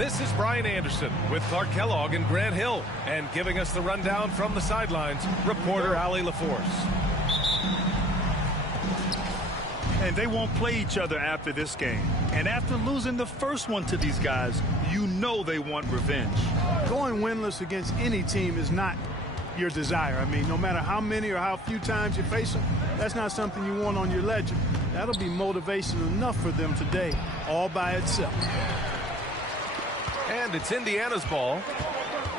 This is Brian Anderson with Clark Kellogg and Grant Hill. And giving us the rundown from the sidelines, reporter Allie LaForce. And they won't play each other after this game. And after losing the first one to these guys, you know they want revenge. Going winless against any team is not your desire. I mean, no matter how many or how few times you face them, that's not something you want on your ledger. That'll be motivation enough for them today, all by itself. And it's Indiana's ball.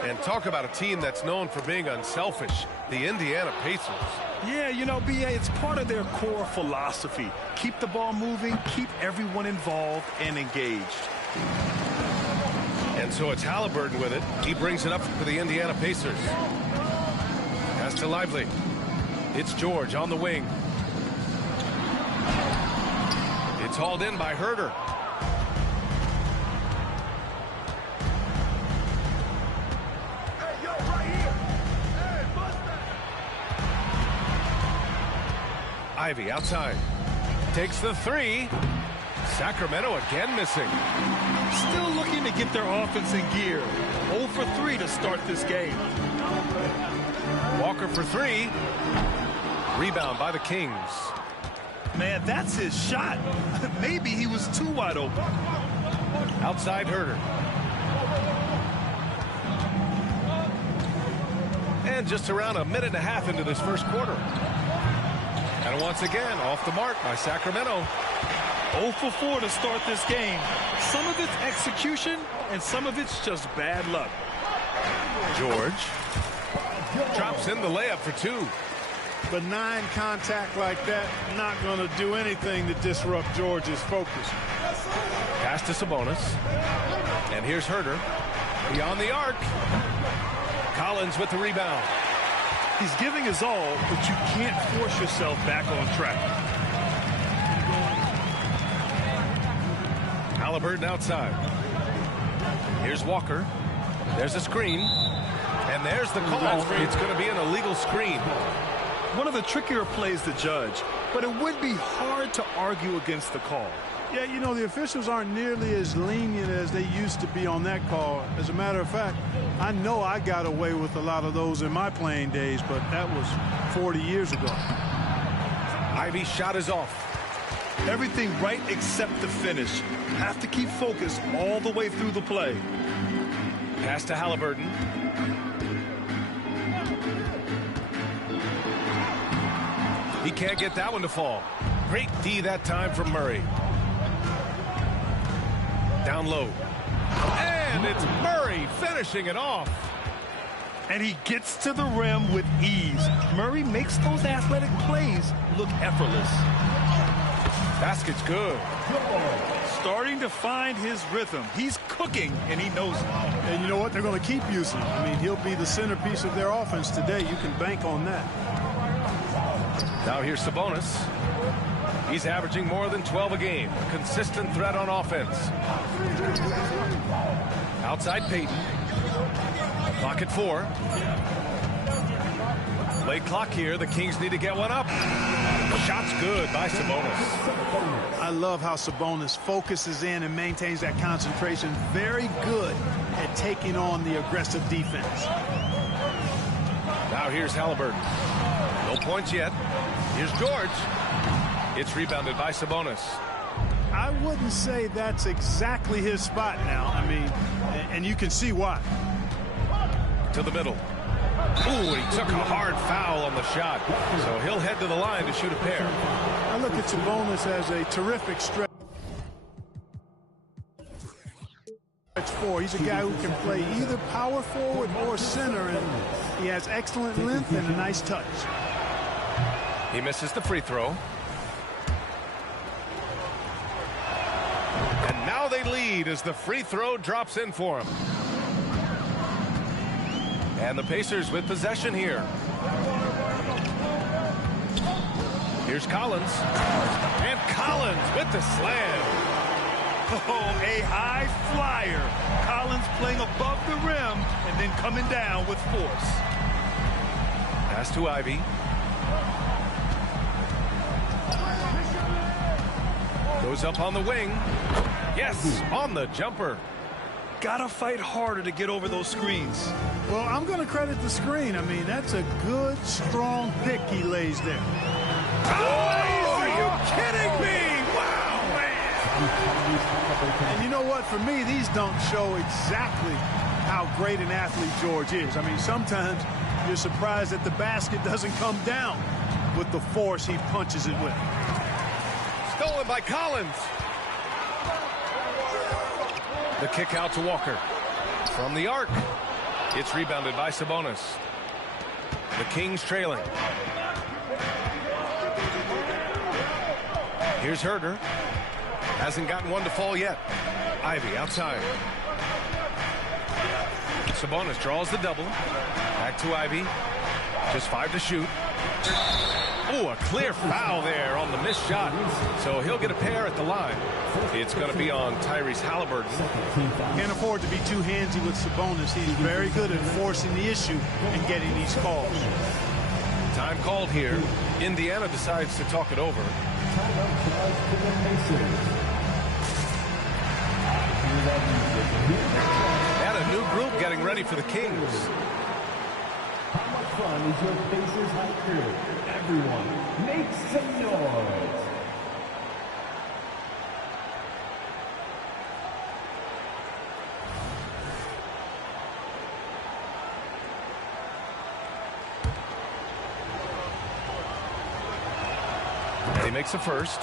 And talk about a team that's known for being unselfish, the Indiana Pacers. Yeah, you know, B.A., it's part of their core philosophy. Keep the ball moving, keep everyone involved and engaged. And so it's Halliburton with it. He brings it up for the Indiana Pacers. Pass to Lively. It's George on the wing. It's hauled in by Herter. Ivy outside. Takes the three. Sacramento again missing. Still looking to get their offense in gear. 0 for 3 to start this game. Walker for three. Rebound by the Kings. Man, that's his shot. Maybe he was too wide open. Outside Herter. And just around a minute and a half into this first quarter. And once again, off the mark by Sacramento. 0 for 4 to start this game. Some of it's execution, and some of it's just bad luck. George drops in the layup for two. Benign contact like that, not going to do anything to disrupt George's focus. Pass to Sabonis. And here's Herter. Beyond the arc. Collins with the rebound. He's giving his all, but you can't force yourself back on track. Halliburton outside. Here's Walker. There's a screen. And there's the call. It's going to be an illegal screen. One of the trickier plays to judge, but it would be hard to argue against the call. Yeah, you know, the officials aren't nearly as lenient as they used to be on that call. As a matter of fact, I know I got away with a lot of those in my playing days, but that was 40 years ago. Ivy's shot is off. Everything right except the finish. Have to keep focused all the way through the play. Pass to Halliburton. He can't get that one to fall. Great D that time from Murray. Down low. And it's Murray finishing it off. And he gets to the rim with ease. Murray makes those athletic plays look effortless. Basket's good. Starting to find his rhythm. He's cooking, and he knows it. And you know what? They're going to keep using him. I mean, he'll be the centerpiece of their offense today. You can bank on that. Now here's Sabonis. He's averaging more than 12 a game. A consistent threat on offense. Outside Payton. Clock at 4. Late clock here. The Kings need to get one up. Shot's good by Sabonis. I love how Sabonis focuses in and maintains that concentration. Very good at taking on the aggressive defense. Now here's Halliburton. No points yet. Here's George. It's rebounded by Sabonis. I wouldn't say that's exactly his spot now. I mean, and you can see why. To the middle. Ooh, he took a hard foul on the shot. So he'll head to the line to shoot a pair. I look at Sabonis as a terrific stretch 4. He's a guy who can play either power forward or center, and he has excellent length and a nice touch. He misses the free throw. And now they lead as the free throw drops in for him. And the Pacers with possession here. Here's Collins. And Collins with the slam. Oh, a high flyer. Collins playing above the rim and then coming down with force. Pass to Ivy. Goes up on the wing. Yes, on the jumper. Gotta fight harder to get over those screens. Well, I'm going to credit the screen. I mean, that's a good, strong pick he lays there. Oh, are you kidding me? Wow, man. And you know what? For me, these dunks show exactly how great an athlete George is. I mean, sometimes you're surprised that the basket doesn't come down with the force he punches it with. Stolen by Collins. The kick out to Walker. From the arc. It's rebounded by Sabonis. The Kings trailing. Here's Herder. Hasn't gotten one to fall yet. Ivy outside. Sabonis draws the double. Back to Ivy. Just 5 to shoot. Oh, a clear foul there on the missed shot. So he'll get a pair at the line. It's going to be on Tyrese Halliburton. Can't afford to be too handsy with Sabonis. He's very good at forcing the issue and getting these calls. Time called here. Indiana decides to talk it over. And a new group getting ready for the Kings. How much fun is your Pacers high crew? Everyone, make some noise. And he makes a first.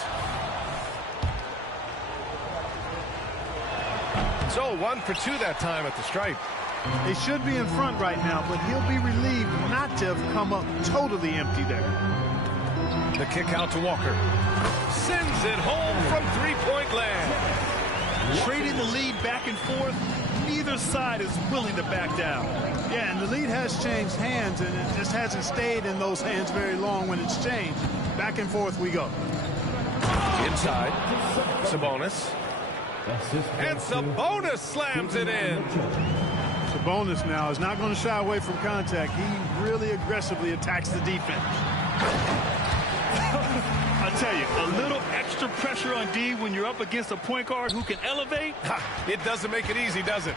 So 1 for 2 that time at the stripe. They should be in front right now, but he'll be relieved not to have come up totally empty there. The kick out to Walker. Sends it home from three-point land. Trading the lead back and forth, neither side is willing to back down. Yeah, and the lead has changed hands, and it just hasn't stayed in those hands very long when it's changed. Back and forth we go. Inside, Sabonis. And Sabonis slams it in. Sabonis now is not going to shy away from contact. He really aggressively attacks the defense. I tell you, a little extra pressure on D when you're up against a point guard who can elevate. It doesn't make it easy, does it?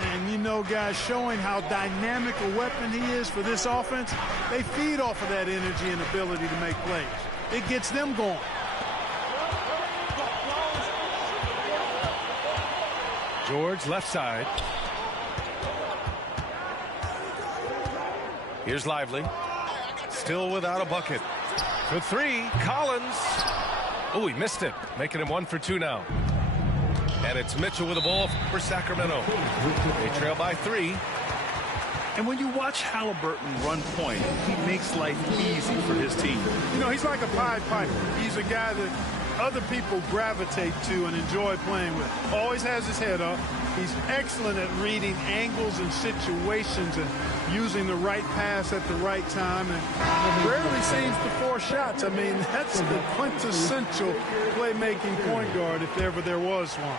And you know, guys, showing how dynamic a weapon he is for this offense, they feed off of that energy and ability to make plays. It gets them going. George left side. Here's Lively. Still without a bucket. For 3, Collins. Oh, he missed it. Making him 1 for 2 now. And it's Mitchell with the ball for Sacramento. They trail by 3. And when you watch Halliburton run point, he makes life easy for his team. You know, he's like a Pied Piper. He's a guy that other people gravitate to and enjoy playing with. Always has his head up. He's excellent at reading angles and situations and using the right pass at the right time, and rarely seems to force shots. I mean, that's the quintessential playmaking point guard if ever there was one.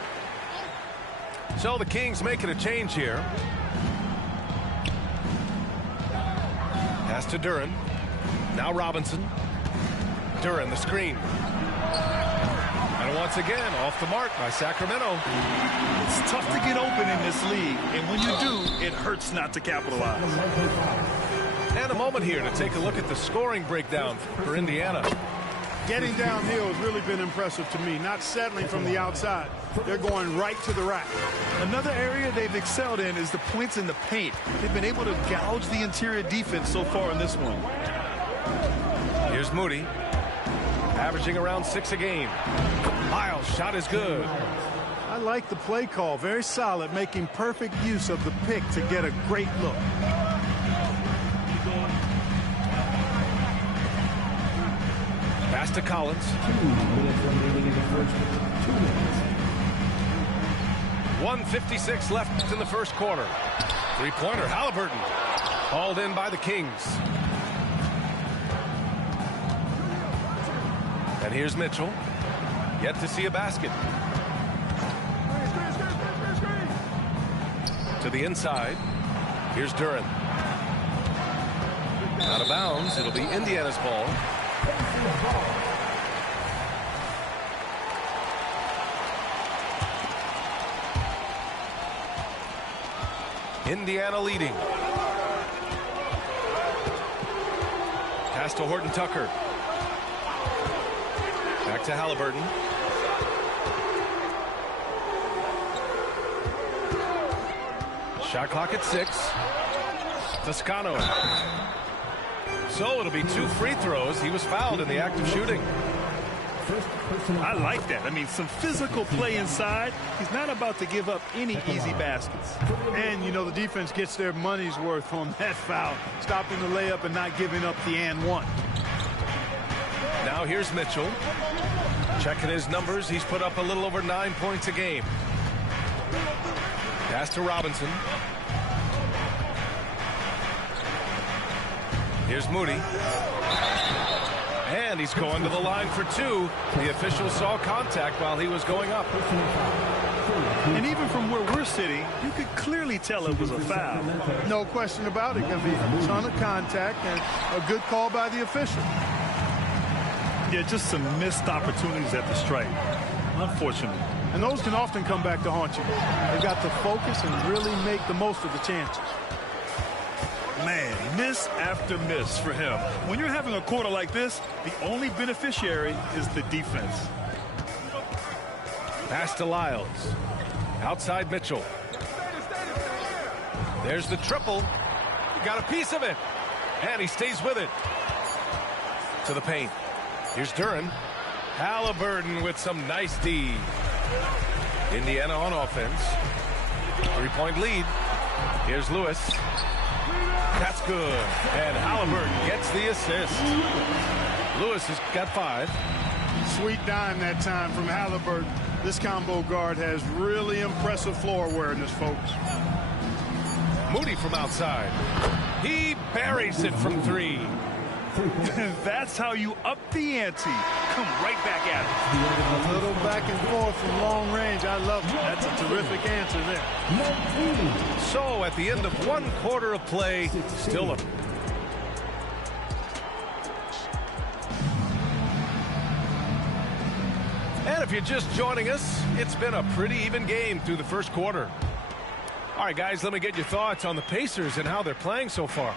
So the Kings making a change here. Pass to Duren. Now Robinson. Duren, the screen. And once again, off the mark by Sacramento. It's tough to get open in this league, and when you do, it hurts not to capitalize. And a moment here to take a look at the scoring breakdown for Indiana. Getting downhill has really been impressive to me, not settling from the outside. They're going right to the rack. Another area they've excelled in is the points in the paint. They've been able to gouge the interior defense so far in this one. Here's Moody, averaging around 6 a game. Lyles' shot is good. I like the play call. Very solid, making perfect use of the pick to get a great look. Pass to Collins. 1:56 left in the first quarter. Three-pointer, Halliburton. Hauled in by the Kings. And here's Mitchell. Yet to see a basket. To the inside. Here's Duren. Out of bounds. It'll be Indiana's ball. Indiana leading. Pass to Horton Tucker. Back to Halliburton. Shot clock at 6. Toscano. So it'll be 2 free throws. He was fouled in the act of shooting. I like that. I mean, some physical play inside. He's not about to give up any easy baskets. And, you know, the defense gets their money's worth on that foul, stopping the layup and not giving up the and one. Now here's Mitchell. Checking his numbers. He's put up a little over 9 points a game. Pass to Robinson. Here's Moody. And he's going to the line for 2. The official saw contact while he was going up. And even from where we're sitting, you could clearly tell it was a foul. No question about it. Going to be a ton of contact and a good call by the official. Yeah, just some missed opportunities at the stripe. Unfortunately. And those can often come back to haunt you. They've got to focus and really make the most of the chances. Man, miss after miss for him. When you're having a quarter like this, the only beneficiary is the defense. Pass to Lyles. Outside Mitchell. There's the triple. He got a piece of it. And he stays with it. To the paint. Here's Duren. Halliburton with some nice D. Indiana on offense. 3-point lead. Here's Lewis. That's good. And Halliburton gets the assist. Lewis has got 5. Sweet dime that time from Halliburton. This combo guard has really impressive floor awareness, folks. Moody from outside. He buries it from 3. That's how you up the ante. Come right back at it. A little back and forth from long range. I love it. That's a terrific answer there. So at the end of 1 quarter of play, still a... And if you're just joining us, it's been a pretty even game through the first quarter. All right, guys, let me get your thoughts on the Pacers and how they're playing so far.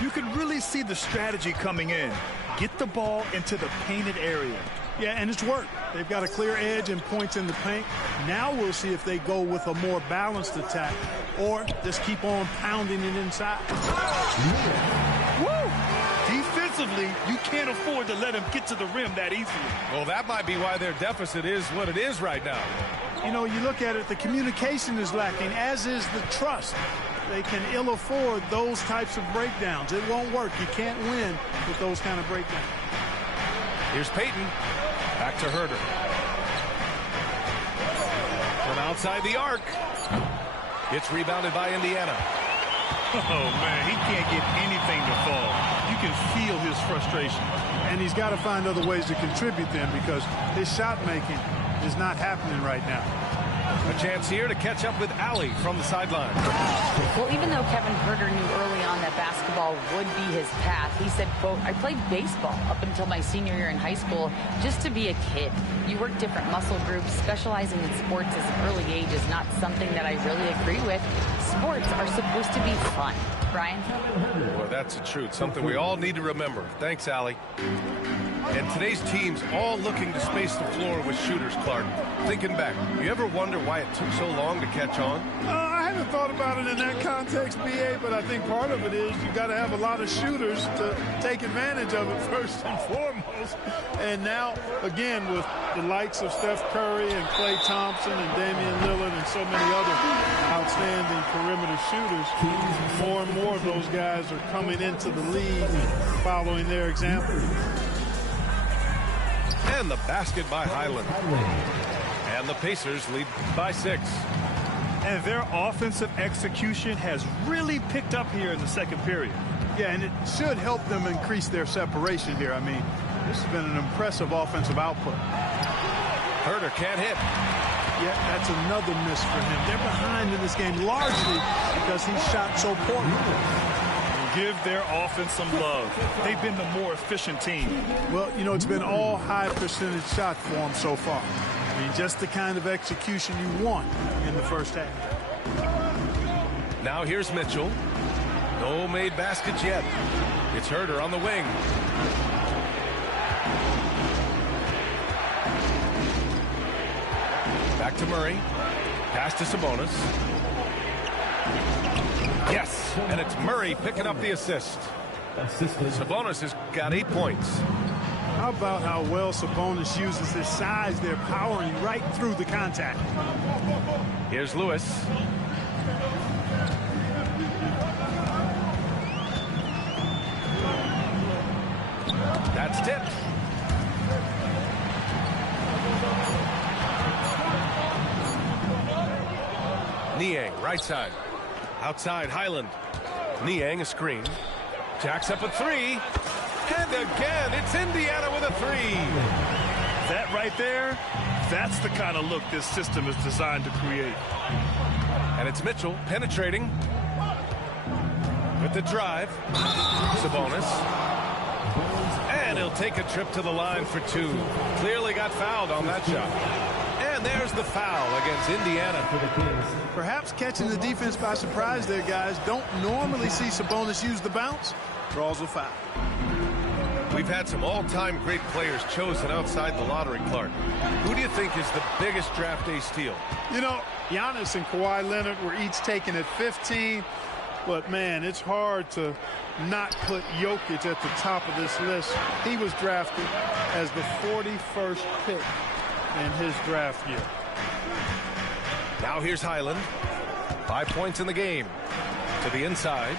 You can really see the strategy coming in. Get the ball into the painted area. Yeah, and it's worked. They've got a clear edge and points in the paint. Now we'll see if they go with a more balanced attack or just keep on pounding it inside. Woo! Defensively, you can't afford to let him get to the rim that easily. Well, that might be why their deficit is what it is right now. You know, you look at it, the communication is lacking, as is the trust. they can ill afford those types of breakdowns. It won't work. You can't win with those kind of breakdowns. Here's Payton. Back to Herder. From outside the arc. It's rebounded by Indiana. Oh, man, he can't get anything to fall. You can feel his frustration. And he's got to find other ways to contribute then, because his shot making is not happening right now. A chance here to catch up with Allie from the sideline. Well, even though Kevin Herder knew early on that basketball would be his path, he said, quote, I played baseball up until my senior year in high school just to be a kid. You work different muscle groups. Specializing in sports at an early age is not something that I really agree with. Sports are supposed to be fun. Brian? Well, that's the truth. Something we all need to remember. Thanks, Allie. And today's team's all looking to space the floor with shooters, Clark. Thinking back, you ever wonder why it took so long to catch on? I haven't thought about it in that context, B.A., but I think part of it is you got to have a lot of shooters to take advantage of it first and foremost. And now, again, with the likes of Steph Curry and Klay Thompson and Damian Lillard and so many other outstanding perimeter shooters, more and more of those guys are coming into the league following their example. And the basket by Highland. And the Pacers lead by 6. And their offensive execution has really picked up here in the second period. Yeah, and it should help them increase their separation here. I mean, this has been an impressive offensive output. Herder can't hit. Yeah, that's another miss for him. They're behind in this game largely because he shot so poorly. Give their offense some love. They've been the more efficient team. Well, you know, it's been all high percentage shots for them so far. I mean, just the kind of execution you want in the first half. Now here's Mitchell. No made baskets yet. It's Herder on the wing. Back to Murray. Pass to Sabonis. Yes, and it's Murray picking up the assist. Sabonis has got 8 points. How about how well Sabonis uses his size? They're powering right through the contact. Here's Lewis. That's tipped. Niang, right side. Outside, Highland. Niang, a screen. Jacks up a 3. And again, it's Indiana with a 3. That right there, that's the kind of look this system is designed to create. And it's Mitchell penetrating with the drive. Sabonis. And he'll take a trip to the line for 2. Clearly got fouled on that shot. And there's the foul against Indiana. Perhaps catching the defense by surprise there, guys. Don't normally see Sabonis use the bounce. Draws a foul. We've had some all-time great players chosen outside the lottery, Clark. Who do you think is the biggest draft day steal? You know, Giannis and Kawhi Leonard were each taken at 15. But, man, it's hard to not put Jokic at the top of this list. He was drafted as the 41st pick in his draft year. Now here's Highland. 5 points in the game. To the inside.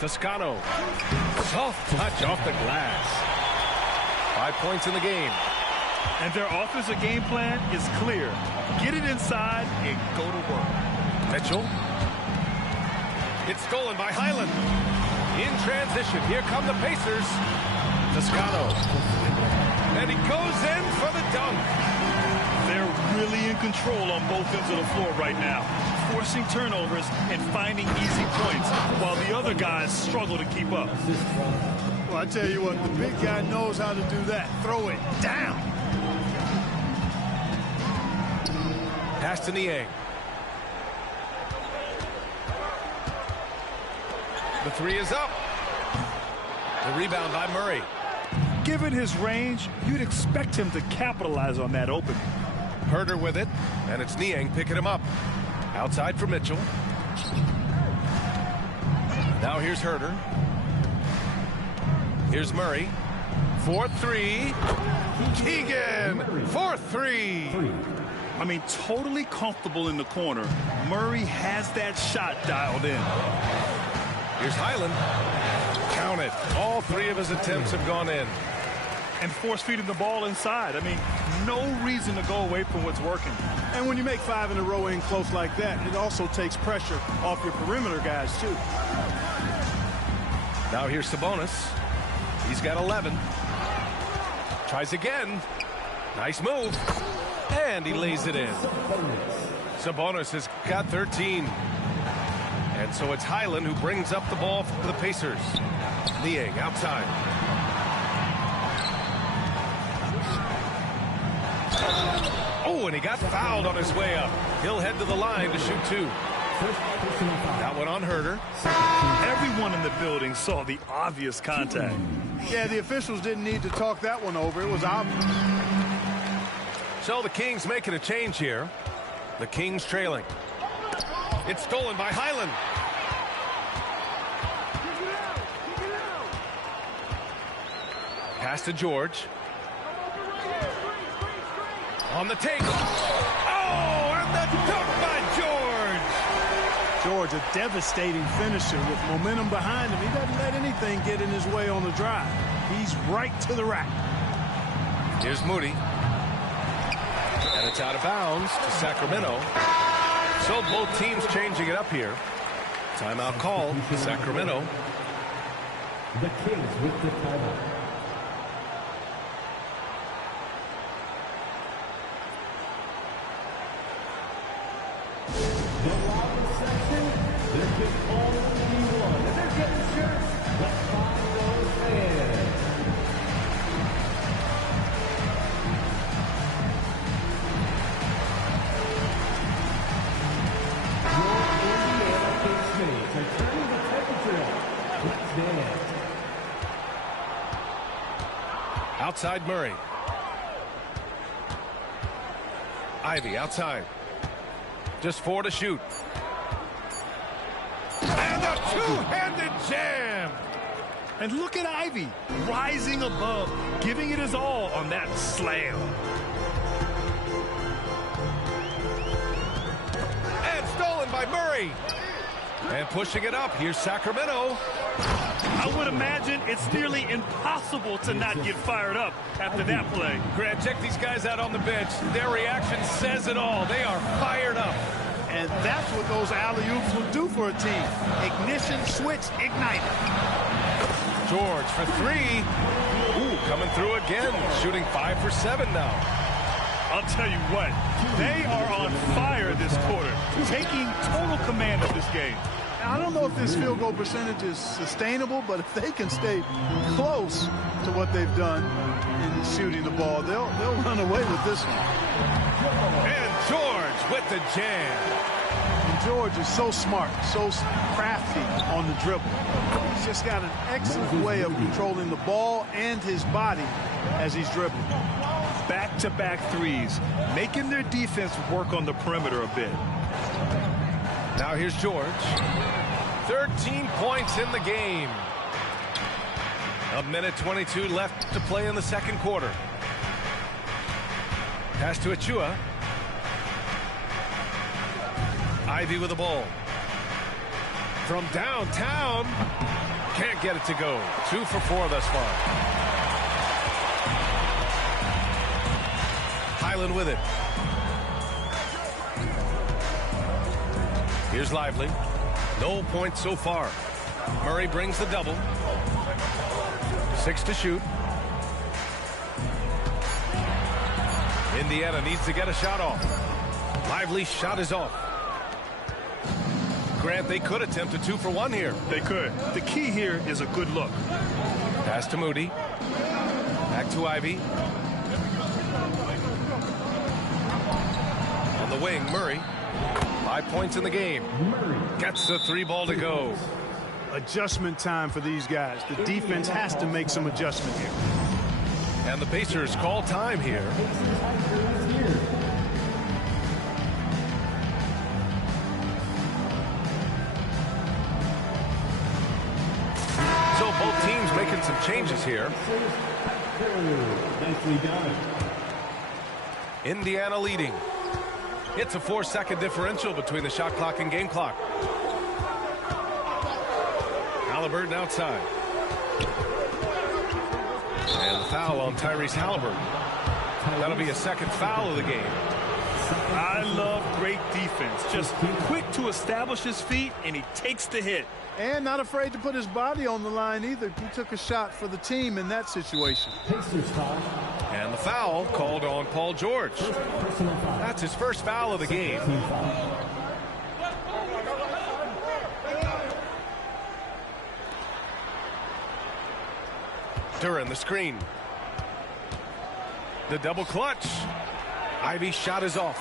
Toscano. Soft touch off the glass. 5 points in the game. And their offensive game plan is clear. Get it inside and go to work. Mitchell. It's stolen by Highland. In transition. Here come the Pacers. Toscano. And he goes in for the dunk. They're really in control on both ends of the floor right now, forcing turnovers and finding easy points while the other guys struggle to keep up. Well, I tell you what, the big guy knows how to do that. Throw it down. Pass to Niang. The 3 is up. The rebound by Murray. Given his range, you'd expect him to capitalize on that opening. Herder with it, and it's Niang picking him up. Outside for Mitchell. Now here's Herder. Here's Murray. 4-3. Keegan. 4-3. I mean, totally comfortable in the corner. Murray has that shot dialed in. Here's Highland. Count it. All three of his attempts have gone in. And force-feeding the ball inside. I mean, no reason to go away from what's working. And when you make 5 in a row in close like that, it also takes pressure off your perimeter guys, too. Now here's Sabonis. He's got 11. Tries again. Nice move. And he lays it in. Sabonis has got 13. And so it's Highland who brings up the ball for the Pacers. Niang outside. Oh, and he got fouled on his way up. He'll head to the line to shoot 2. That one on Herter. Everyone in the building saw the obvious contact. Yeah, the officials didn't need to talk that one over. It was obvious. So the Kings making a change here. The Kings trailing. It's stolen by Highland. Pass to George. On the take. Oh, and the dunk by George. George, a devastating finisher with momentum behind him. He doesn't let anything get in his way on the drive. He's right to the rack. Here's Moody. And it's out of bounds to Sacramento. So both teams changing it up here. Timeout call to Sacramento. The Kings with the timeout. The Wild section, there can only be one. And they're getting shirts. The 5-0 fans. Your Indiana Kings mates are turning the temperature up. Let's dance. Outside Murray. Ivy outside. Just 4 to shoot. And a two-handed jam. And look at Ivy rising above, giving it his all on that slam. And stolen by Murray. And pushing it up. Here's Sacramento. I would imagine it's nearly impossible to not get fired up after that play. Grant, check these guys out on the bench. Their reaction says it all. They are fired up. And that's what those alley-oops will do for a team. Ignition, switch, ignite. George for 3. Ooh, coming through again. Shooting 5 for 7 now. I'll tell you what, they are on fire this quarter, taking total command of this game. I don't know if this field goal percentage is sustainable, but if they can stay close to what they've done in shooting the ball, they'll run away with this one. And George with the jam. And George is so smart, so crafty on the dribble. He's just got an excellent way of controlling the ball and his body as he's dribbling. Back-to-back threes, making their defense work on the perimeter a bit. Now here's George. 13 points in the game. 1:22 left to play in the second quarter. Pass to Achua. Ivy with the ball. From downtown. Can't get it to go. 2 for 4 thus far. Highland with it. Here's Lively. No points so far. Murray brings the double. 6 to shoot. Indiana needs to get a shot off. Lively's shot is off. Grant, they could attempt a 2 for 1 here. They could. The key here is a good look. Pass to Moody. Back to Ivy. On the wing, Murray. 5 points in the game. Gets the 3 ball to go. Adjustment time for these guys. The defense has to make some adjustment here. And the Pacers call time here. So both teams making some changes here. Nicely done. Indiana leading. It's a 4-second differential between the shot clock and game clock. Halliburton outside. And the foul on Tyrese Halliburton. That'll be a second foul of the game. I love great defense. Just quick to establish his feet, and he takes the hit. And not afraid to put his body on the line either. He took a shot for the team in that situation. Pacers foul. And the foul called on Paul George. Personal foul. That's his first foul of the game. Team foul. Duran the screen. The double clutch. Ivy's shot is off.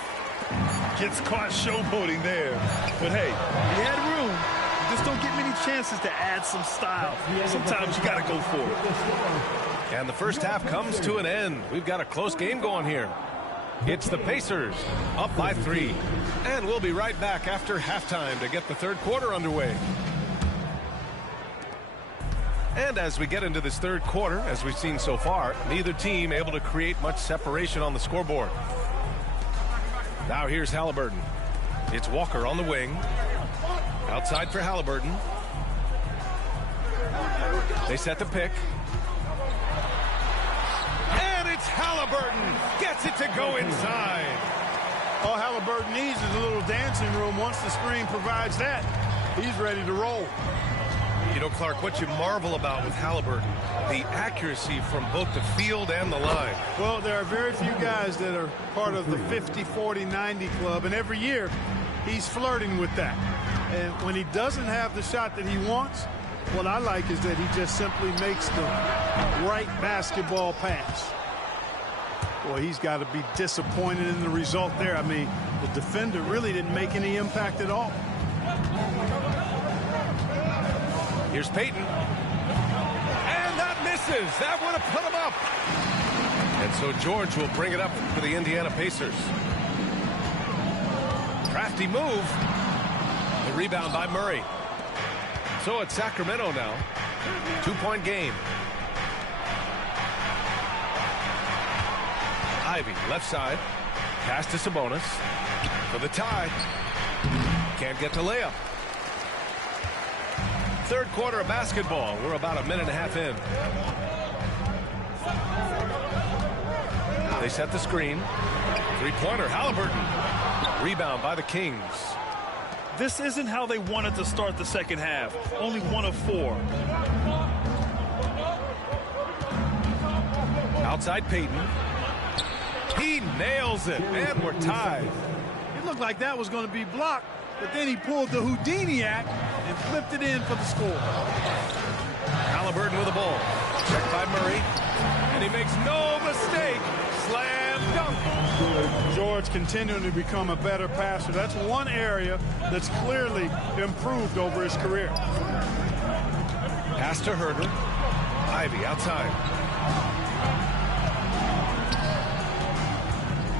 Gets caught showboating there. But hey, he had room. You just don't get many chances to add some style. Sometimes you got to go for it. And the first half comes to an end. We've got a close game going here. It's the Pacers up by 3. And we'll be right back after halftime to get the third quarter underway. And as we get into this third quarter, as we've seen so far, neither team able to create much separation on the scoreboard. Now here's Halliburton. It's Walker on the wing. Outside for Halliburton. They set the pick. And it's Halliburton. Gets it to go inside. All Halliburton needs is a little dancing room. Once the screen provides that, he's ready to roll. You know, Clark, what you marvel about with Halliburton, the accuracy from both the field and the line. Well, there are very few guys that are part of the 50, 40, 90 club, and every year he's flirting with that. And when he doesn't have the shot that he wants, what I like is that he just simply makes the right basketball pass. Boy, he's got to be disappointed in the result there. I mean, the defender really didn't make any impact at all. Here's Payton. And that misses. That would have put him up. And so George will bring it up for the Indiana Pacers. Crafty move. The rebound by Murray. So it's Sacramento now. 2-point game. Ivy, left side. Pass to Sabonis. For the tie. Can't get the layup. Third quarter of basketball. We're about a minute and a half in. They set the screen. Three-pointer, Halliburton. Rebound by the Kings. This isn't how they wanted to start the second half. Only 1 of 4. Outside Payton. He nails it, and we're tied. It looked like that was going to be blocked, but then he pulled the Houdini act and flipped it in for the score. Halliburton with the ball. Checked by Murray. And he makes no mistake. Slam dunk. George continuing to become a better passer. That's one area that's clearly improved over his career. Pass to Herder. Ivy outside.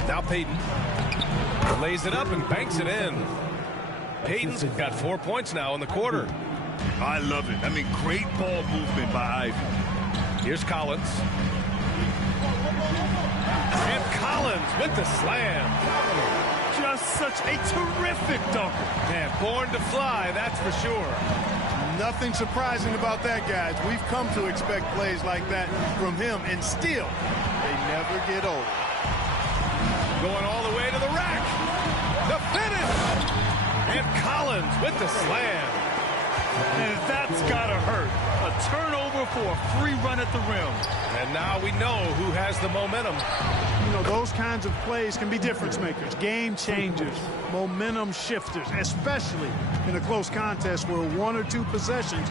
Now Payton lays it up and banks it in. Payton's got 4 points now in the quarter. I love it. I mean, great ball movement by Ivy. Here's Collins. And Collins with the slam. Just such a terrific dunker. Man, born to fly, that's for sure. Nothing surprising about that, guys. We've come to expect plays like that from him, and still, they never get old. Going all the way to the rack. The finish. And Collins with the slam. And that's got to hurt. A turnover for a free run at the rim. And now we know who has the momentum. You know, those kinds of plays can be difference makers, game changers, momentum shifters, especially in a close contest where 1 or 2 possessions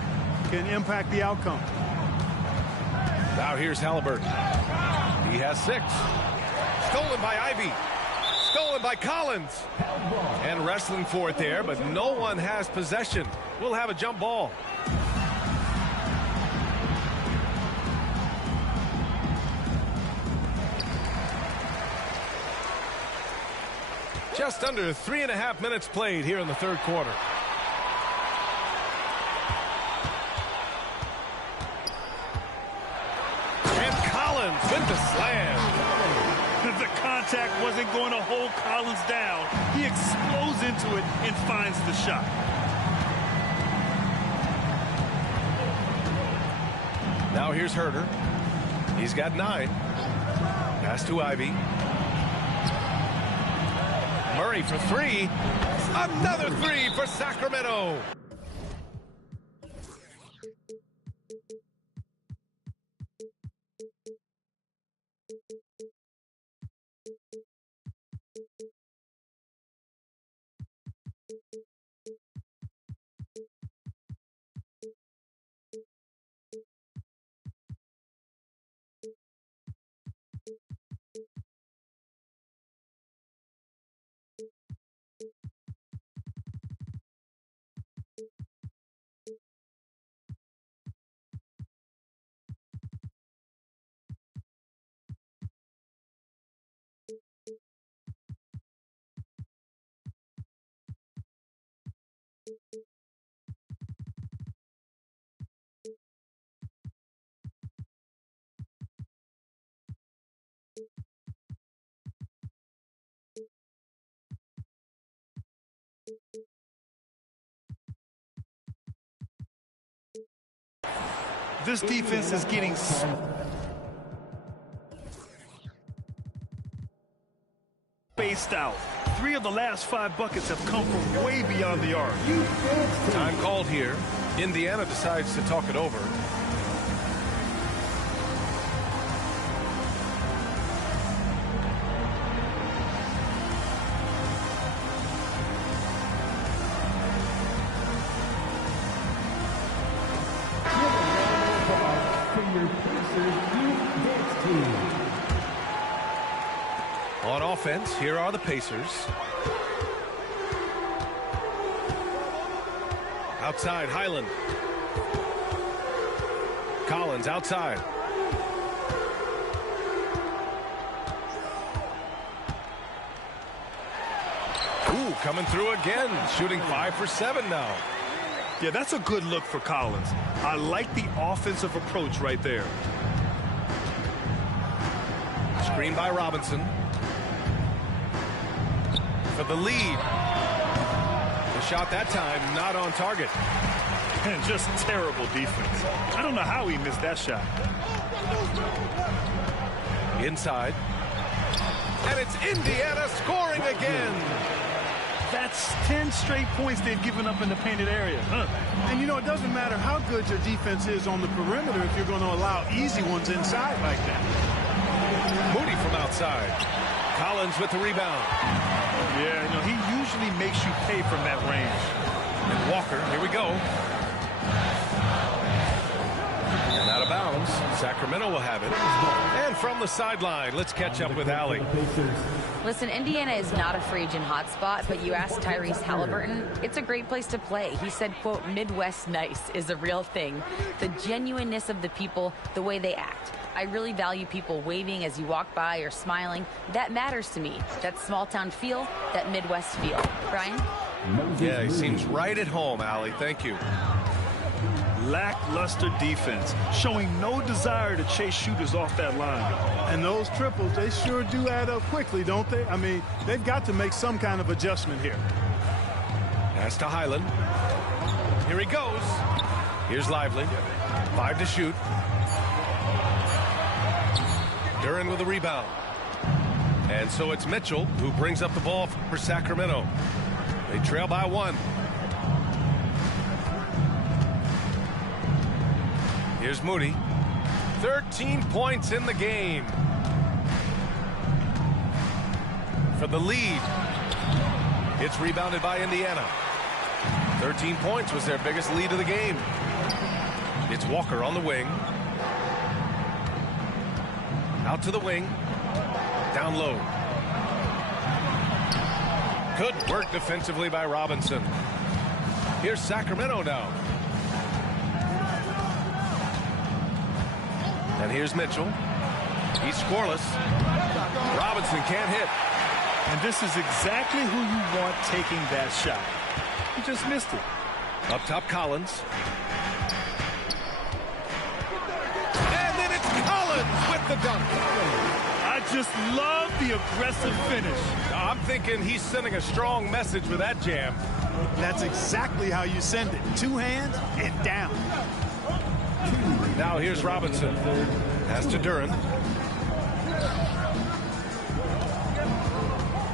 can impact the outcome. Now here's Halliburton. He has 6. Stolen by Ivy. Stolen by Collins. And wrestling for it there, but no one has possession. We'll have a jump ball. Just under 3.5 minutes played here in the third quarter. And Collins with the slam. The contact wasn't going to hold Collins down. He explodes into it and finds the shot. Now here's Herder. He's got 9. Pass to Ivy. Murray for 3. Another 3 for Sacramento. This defense is getting spaced out. 3 of the last 5 buckets have come from way beyond the arc. Time called here. Indiana decides to talk it over. On offense, here are the Pacers. Outside, Highland. Collins outside. Ooh, coming through again. Shooting 5 for 7 now. Yeah, that's a good look for Collins. I like the offensive approach right there. Screen by Robinson. For the lead. The shot that time not on target. And just terrible defense. I don't know how he missed that shot. Inside. And it's Indiana scoring again. That's 10 straight points they've given up in the painted area. And, you know, it doesn't matter how good your defense is on the perimeter if you're going to allow easy ones inside like that. Moody from outside. Collins with the rebound. Yeah, you know, he usually makes you pay from that range. And Walker, here we go. And out of bounds. Sacramento will have it. And from the sideline, let's catch up with Allie. Listen, Indiana is not a free agent hotspot, but you ask Tyrese Halliburton, it's a great place to play. He said, quote, Midwest nice is a real thing. The genuineness of the people, the way they act. I really value people waving as you walk by or smiling. That matters to me. That small town feel, that Midwest feel. Brian? Yeah, he seems right at home, Allie. Thank you. Lackluster defense, showing no desire to chase shooters off that line. And those triples, they sure do add up quickly, don't they? I mean, they've got to make some kind of adjustment here. Pass to Highland. Here he goes. Here's Lively. 5 to shoot. Duren with a rebound. And so it's Mitchell who brings up the ball for Sacramento. They trail by 1. Here's Moody. 13 points in the game. For the lead. It's rebounded by Indiana. 13 points was their biggest lead of the game. It's Walker on the wing. Out to the wing. Down low. Good work defensively by Robinson. Here's Sacramento now. And here's Mitchell. He's scoreless. Robinson can't hit. And this is exactly who you want taking that shot. He just missed it. Up top, Collins. And then it's Collins with the dunk. I just love the aggressive finish. I'm thinking he's sending a strong message with that jam. That's exactly how you send it. Two hands and down. Now here's Robinson. Pass to Duran.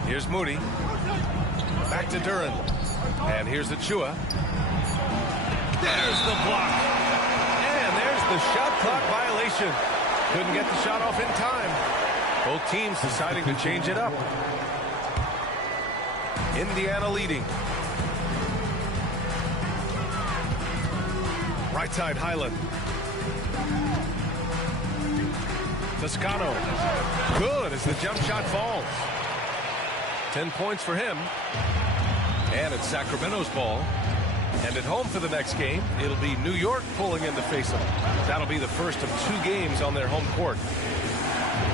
Here's Moody. Back to Duran. And here's Achua. There's the block. And there's the shot clock violation. Couldn't get the shot off in time. Both teams deciding to change it up. Indiana leading. Right side, Highland. Toscano. Good as the jump shot falls. 10 points for him. And it's Sacramento's ball. And at home for the next game, it'll be New York pulling in to face them. That'll be the first of 2 games on their home court.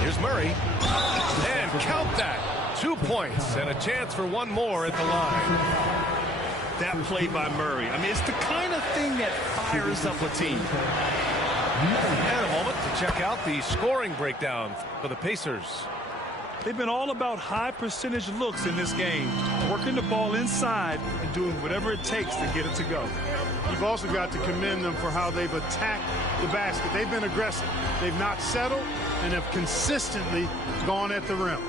Here's Murray. And count that. 2 points and a chance for one more at the line. That play by Murray. I mean, it's the kind of thing that fires up a team. And a moment to check out the scoring breakdown for the Pacers. They've been all about high percentage looks in this game, working the ball inside and doing whatever it takes to get it to go. You've also got to commend them for how they've attacked the basket. They've been aggressive. They've not settled and have consistently gone at the rim.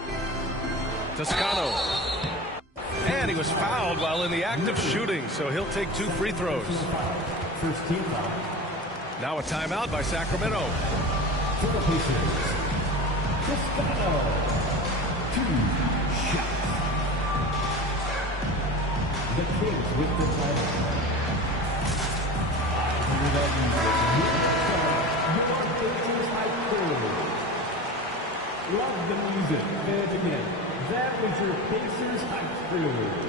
Toscano. And he was fouled while in the act of shooting, so he'll take 2 free throws. First team foul. Now a timeout by Sacramento. For the Pacers. Toscano. 2 shots. The Kings with the title. Your Pacers high score. Love the music. And again, that was your Pacers high score.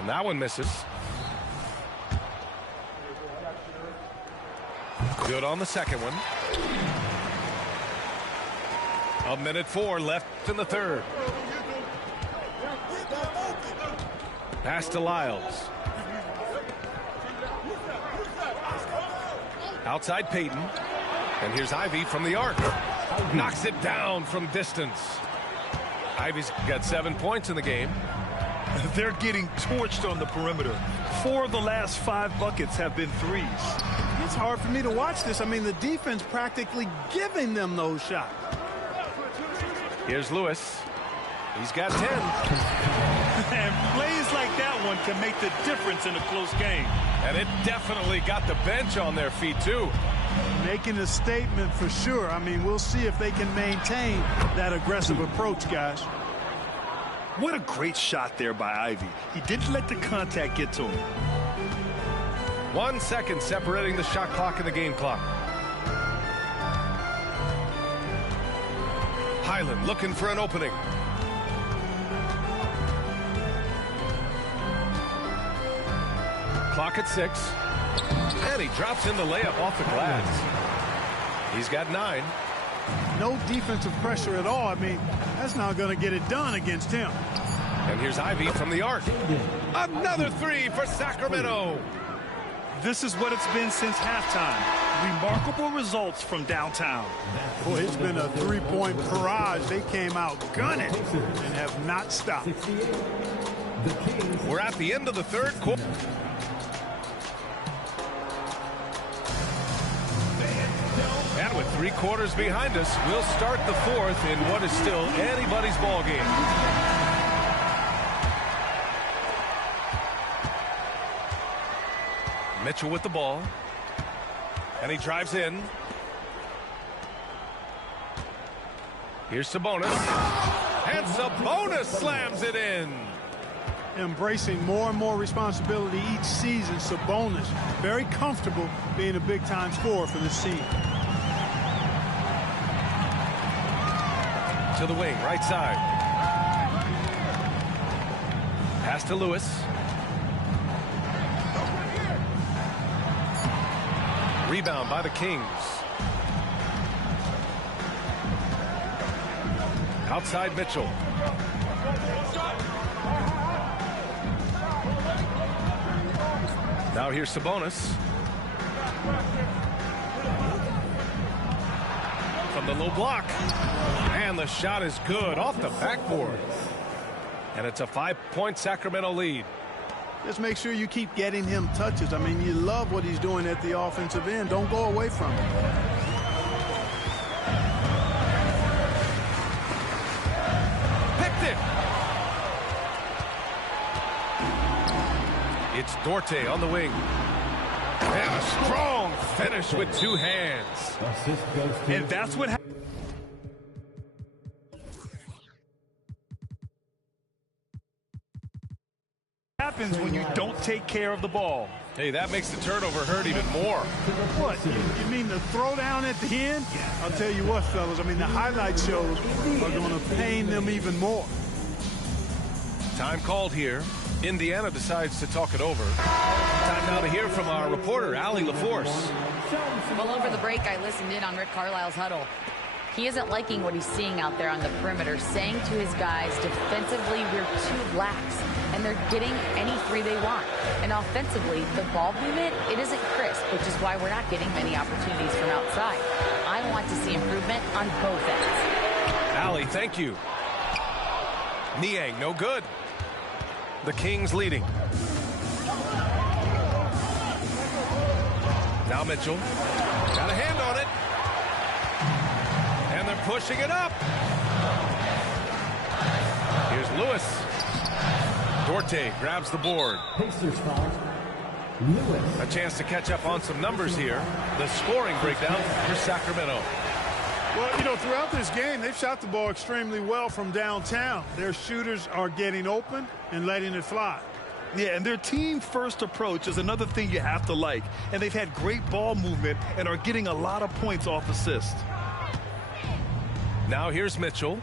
And that one misses. Good on the second one. 1:04 left in the third. Pass to Lyles. Outside Payton. And here's Ivy from the arc. Knocks it down from distance. Ivy's got 7 points in the game. They're getting torched on the perimeter. 4 of the last 5 buckets have been threes. It's hard for me to watch this. I mean, the defense practically giving them those shots. Here's Lewis. He's got 10. And plays like that one can make the difference in a close game. And it definitely got the bench on their feet, too. Making a statement for sure. I mean, we'll see if they can maintain that aggressive approach, guys. What a great shot there by Ivy. He didn't let the contact get to him. 1 second separating the shot clock and the game clock. Highland looking for an opening. Clock at 6. And he drops in the layup off the glass. He's got 9. No defensive pressure at all. I mean, that's not going to get it done against him. And here's Ivy from the arc. Another 3 for Sacramento. This is what it's been since halftime. Remarkable results from downtown. Boy, it's been a 3-point barrage. They came out gunning and have not stopped. We're at the end of the third quarter. And with 3 quarters behind us, we'll start the fourth in what is still anybody's ball game. Mitchell with the ball. And he drives in. Here's Sabonis. And Sabonis slams it in. Embracing more and more responsibility each season. Sabonis, very comfortable being a big-time scorer for this team. To the wing, right side. Pass to Lewis. Rebound by the Kings. Outside Mitchell. Now here's Sabonis. From the low block. And the shot is good off the backboard. And it's a 5-point Sacramento lead. Just make sure you keep getting him touches. I mean, you love what he's doing at the offensive end. Don't go away from him. Picked it. It's Duarte on the wing. And a strong finish with two hands. And that's what happens when you don't take care of the ball. Hey, that makes the turnover hurt even more. What? You mean the throwdown at the end? I'll tell you what, fellas. I mean, the highlight shows are going to pain them even more. Time called here. Indiana decides to talk it over. Time now to hear from our reporter, Allie LaForce. Well, over the break, I listened in on Rick Carlisle's huddle. He isn't liking what he's seeing out there on the perimeter, saying to his guys, defensively, we're too lax, and they're getting any three they want. And offensively, the ball movement, it isn't crisp, which is why we're not getting many opportunities from outside. I want to see improvement on both ends. Allie, thank you. Niang, no good. The Kings leading. Now Mitchell. Got a hand on it. And they're pushing it up. Here's Lewis. Duarte grabs the board. Pacers foul. Lewis. A chance to catch up on some numbers here. The scoring breakdown for Sacramento. Well, you know, throughout this game, they've shot the ball extremely well from downtown. Their shooters are getting open and letting it fly. Yeah, and their team-first approach is another thing you have to like. And they've had great ball movement and are getting a lot of points off assists. Now here's Mitchell.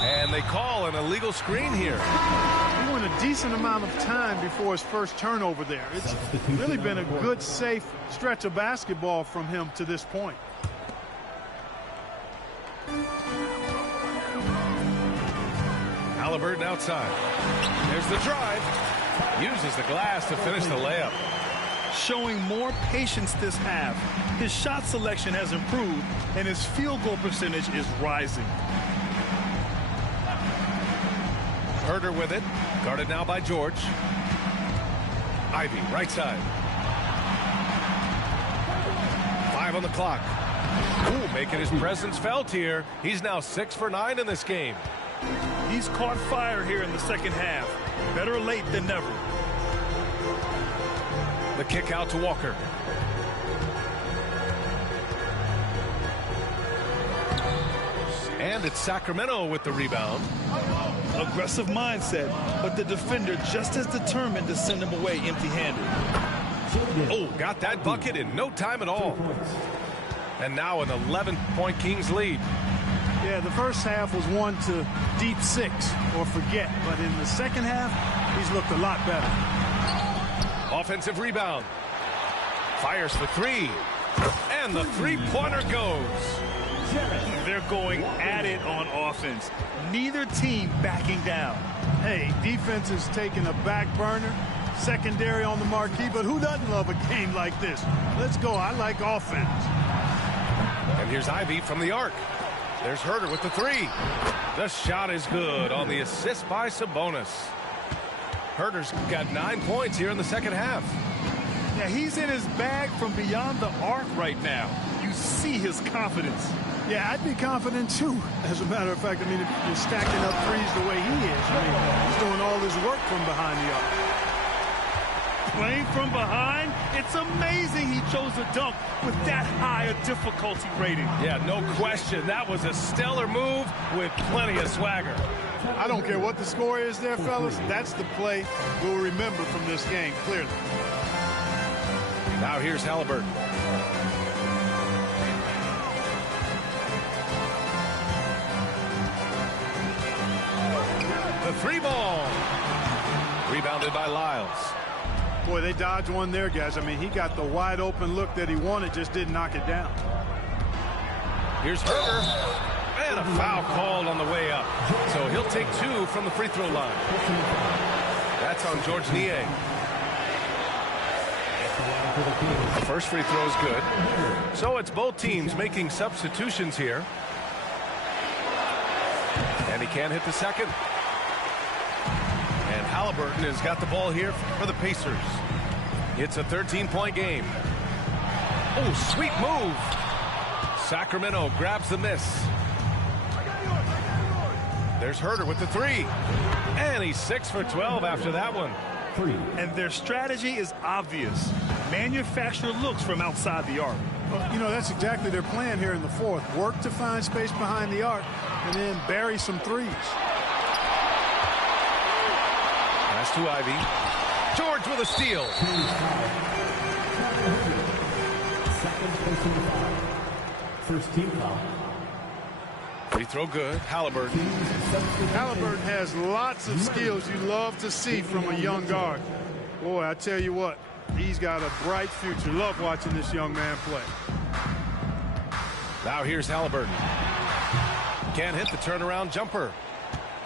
And they call an illegal screen here. He went a decent amount of time before his first turnover there. It's really been a good, safe stretch of basketball from him to this point. Halliburton outside. There's the drive. Uses the glass to finish the layup. Showing more patience this half. His shot selection has improved, and his field goal percentage is rising. Herder with it. Guarded now by George. Ivy, right side. 5 on the clock. Ooh, making his presence felt here. He's now 6 for 9 in this game. He's caught fire here in the second half. Better late than never. The kick out to Walker. And it's Sacramento with the rebound. Aggressive mindset, but the defender just as determined to send him away empty-handed. Oh, got that bucket in no time at all. And now an 11-point Kings lead. Yeah, the first half was one to deep 6 or forget. But in the second half, he's looked a lot better. Offensive rebound. Fires for 3. And the three-pointer goes. They're going at it on offense. Neither team backing down. Hey, defense is taking a back burner. Secondary on the marquee, but who doesn't love a game like this? Let's go. I like offense. And here's Ivy from the arc. There's Herder with the 3. The shot is good on the assist by Sabonis. Herder's got 9 points here in the second half. Yeah, he's in his bag from beyond the arc right now. You see his confidence. Yeah, I'd be confident too. As a matter of fact, I mean, if you're stacking up threes the way he is, I mean, he's doing all his work from behind the arc. Playing from behind, it's amazing he chose a dunk with that high a difficulty rating. Yeah, no question. That was a stellar move with plenty of swagger. I don't care what the score is there, fellas. That's the play we'll remember from this game, clearly. Now here's Halliburton. The 3 ball. Rebounded by Lyles. Boy, they dodged one there, guys. I mean, he got the wide open look that he wanted, just didn't knock it down. Here's Herder. And a foul called on the way up. So he'll take 2 from the free throw line. That's on George Niang. The first free throw is good. So it's both teams making substitutions here. And he can't hit the second. And Halliburton has got the ball here for the Pacers. It's a 13-point game. Oh, sweet move. Sacramento grabs the miss. There's Herder with the 3. And he's 6 for 12 after that one. And their strategy is obvious. Manufacture looks from outside the arc. Well, you know, that's exactly their plan here in the fourth. Work to find space behind the arc and then bury some threes. Pass to Ivy. George with a steal. First team foul. Free throw good. Halliburton. Halliburton has lots of skills you love to see from a young guard. Boy, I tell you what, he's got a bright future. Love watching this young man play. Now here's Halliburton. Can't hit the turnaround jumper.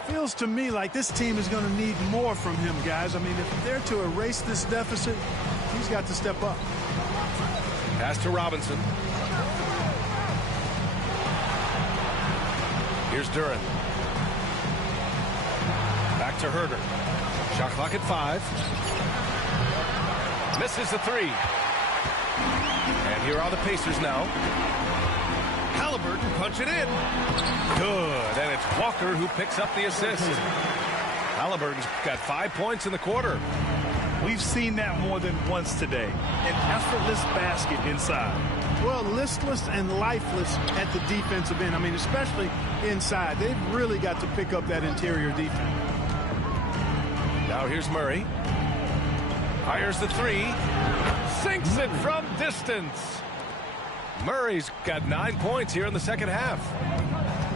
Feels to me like this team is going to need more from him, guys. I mean, if they're to erase this deficit, he's got to step up. Pass to Robinson. Here's Duren. Back to Herder. Shot clock at 5. Misses the 3. And here are the Pacers now. Halliburton punch it in. Good. And it's Walker who picks up the assist. Halliburton's got 5 points in the quarter. We've seen that more than once today. An effortless basket inside. Well, listless and lifeless at the defensive end. I mean, especially inside. They've really got to pick up that interior defense. Now here's Murray. Fires the 3. Sinks it from distance. Murray's got 9 points here in the second half.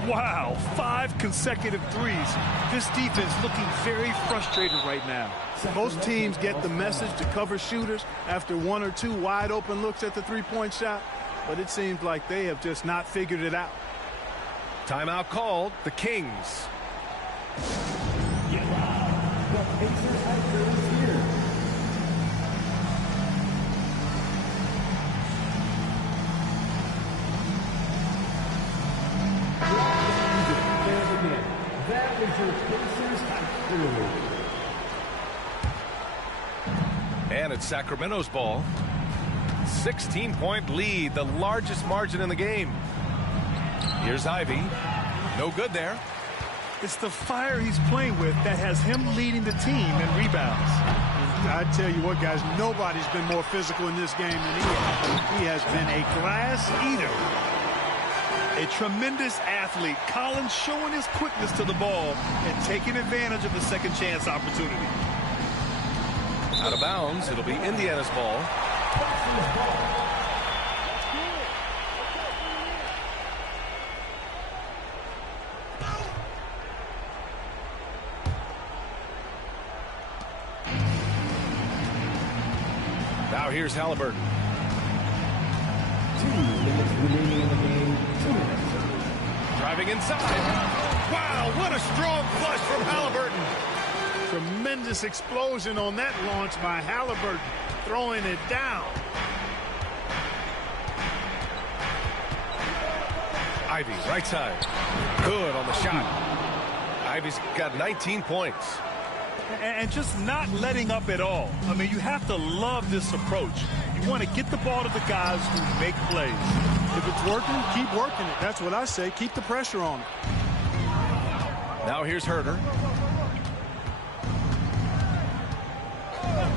Wow, 5 consecutive threes. This defense looking very frustrated right now. Most teams get the message to cover shooters after 1 or 2 wide open looks at the three-point shot, but it seems like they have just not figured it out. Timeout called. The Kings. The Pacers have girls here. That was your Pacers high school. And it's Sacramento's ball. 16-point lead, the largest margin in the game. Here's Ivy. No good there. It's the fire he's playing with that has him leading the team in rebounds. I tell you what, guys, nobody's been more physical in this game than he has. He has been a glass eater. A tremendous athlete. Collins showing his quickness to the ball and taking advantage of the second chance opportunity. Out of bounds. It'll be Indiana's ball. Now here's Halliburton. 2 minutes remaining in the game. 2 minutes. Driving inside. Wow, what a strong flush from Halliburton. Tremendous explosion on that launch by Halliburton, throwing it down. Ivy, right side. Good on the shot. Ivy's got 19 points. And just not letting up at all. I mean, you have to love this approach. You want to get the ball to the guys who make plays. If it's working, keep working it. That's what I say. Keep the pressure on it. Now here's Herder.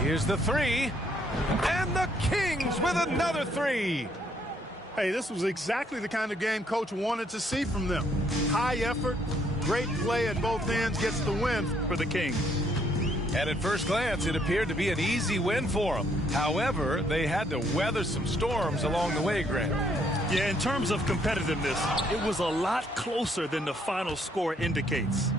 Here's the 3. And the Kings with another 3. Hey, this was exactly the kind of game Coach wanted to see from them. High effort, great play at both ends, gets the win For the Kings. And at first glance, it appeared to be an easy win for them. However, they had to weather some storms along the way, Grant. Yeah, in terms of competitiveness, it was a lot closer than the final score indicates.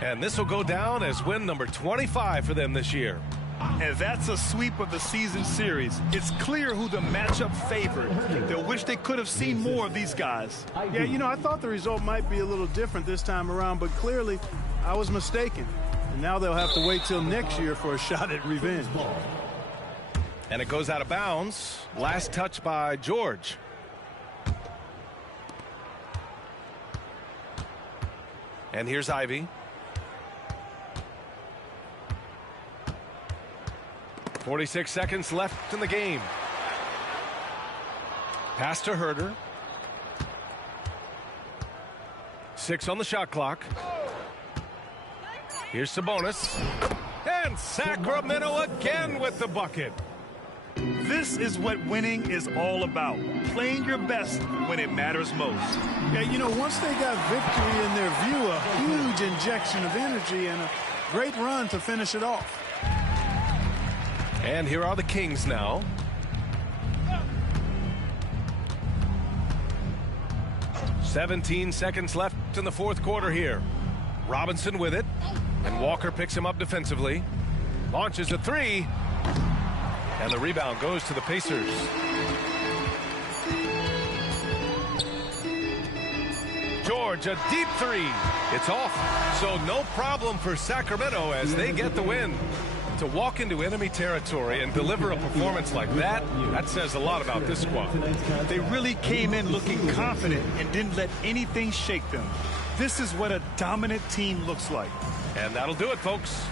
And this will go down as win number 25 for them this year. And that's a sweep of the season series. It's clear who the matchup favored. They'll wish they could have seen more of these guys. Yeah, you know, I thought the result might be a little different this time around, but clearly I was mistaken. And now they'll have to wait till next year for a shot at revenge. And it goes out of bounds. Last touch by George. And here's Ivy. 46 seconds left in the game. Pass to Herder. 6 on the shot clock. Here's Sabonis. And Sacramento again with the bucket. This is what winning is all about. Playing your best when it matters most. Yeah, you know, once they got victory in their view, a huge injection of energy and a great run to finish it off. And here are the Kings now. "17 seconds left in the fourth quarter here. Robinson with it. And Walker picks him up defensively. Launches a three. And the rebound goes to the Pacers. George, a deep three. It's off. So no problem for Sacramento as they get the win. To walk into enemy territory and deliver a performance like that, that says a lot about this squad. They really came in looking confident and didn't let anything shake them. This is what a dominant team looks like. And that'll do it, folks.